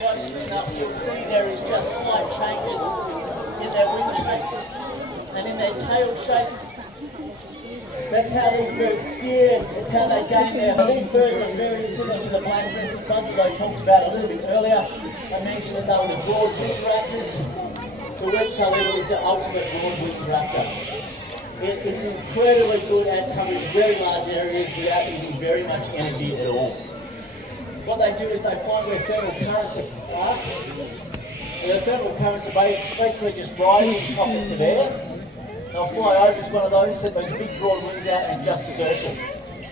Closely enough, you'll see there is just slight changes in their wing shape and in their tail shape. That's how these birds steer, it's how they gain their height. These birds are very similar to the black-breasted buzzard I talked about a little bit earlier. I mentioned that they were the broad-winged raptors. The wedge-tailed eagle is the ultimate broad-winged raptor. It is incredibly good at covering very large areas without using very much energy at all. What they do is they find where thermal currents are, and the thermal currents are basically just rising pockets of air. They'll fly over one of those, set those big broad wings out and just circle.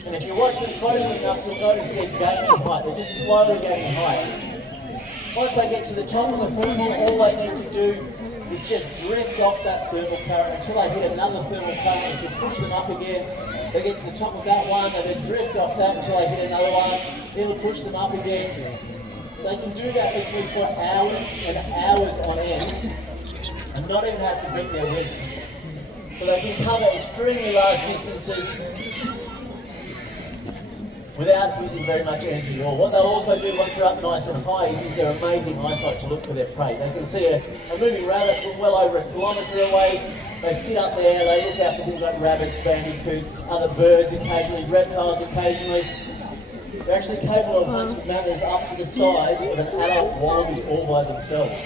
And if you watch them closely enough, you'll notice they're gaining height. They're just slowly gaining height. Once they get to the top of the thermal, all they need to do is just drift off that thermal current until they hit another thermal current, which will push them up again. They get to the top of that one, and then drift off that until they hit another one. It'll push them up again. So they can do that literally for hours and hours on end, and not even have to beat their wings. So they can cover extremely large distances without using very much energy at all. What they'll also do once they're up nice and high is use their amazing eyesight to look for their prey. They can see a moving rabbit from well over 1 kilometre away. They sit up there, they look out for things like rabbits, bandicoots, other birds occasionally, reptiles occasionally. They're actually capable of hunting mammals up to the size of an adult wallaby all by themselves,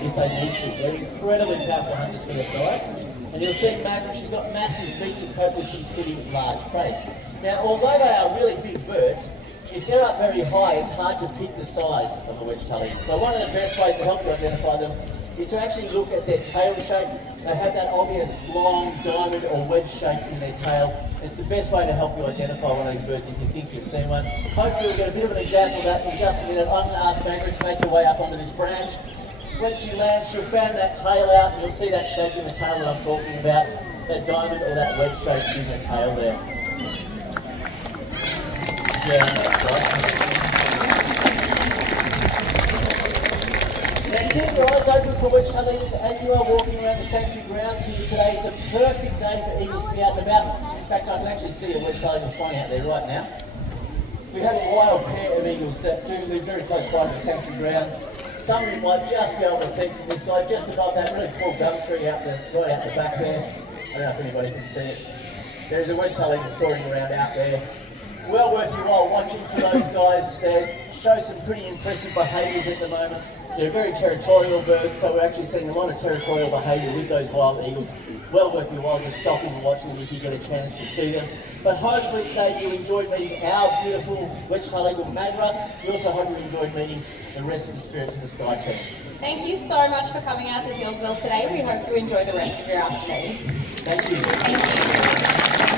if they need to. They're incredibly powerful hunters for their size. And you'll see she's got massive feet to cope with some pretty large prey. Now, although they are really big birds, if they're up very high, it's hard to pick the size of a wedge-tailed eagle. So one of the best ways to help you identify them is to actually look at their tail shape. They have that obvious long diamond or wedge shape in their tail. It's the best way to help you identify one of these birds if you think you've seen one. Hopefully we'll get a bit of an example of that in just a minute. I'm going to ask Margaret to make her way up onto this branch. When she lands, she'll fan that tail out and you'll see that shape in the tail that I'm talking about, that diamond or that wedge shape in the tail there. Yeah, that's right. Now keep your eyes open for wedge-tailed eagles as you are walking around the sanctuary grounds here today. It's a perfect day for eagles to be out and about. In fact, I can actually see a wedge-tailed eagle flying out there right now. We have a wild pair of eagles that do live very close by the sanctuary grounds. Some of you might just be able to see from this side, just above that really tall gum tree right out the back there. I don't know if anybody can see it. There's a wedge-tailed eagle soaring around out there. Well worth your while watching for those guys. They show some pretty impressive behaviours at the moment. They're very territorial birds, so we're actually seeing a lot of territorial behaviour with those wild eagles. Well worth your while just stopping and watching them if you get a chance to see them. But hopefully today you enjoyed meeting our beautiful wedge-tailed eagle Magra. We also hope you enjoyed meeting the rest of the Spirits in the Sky team. Thank you so much for coming out to Healesville today. We hope you enjoy the rest of your afternoon. Thank you. Thank you.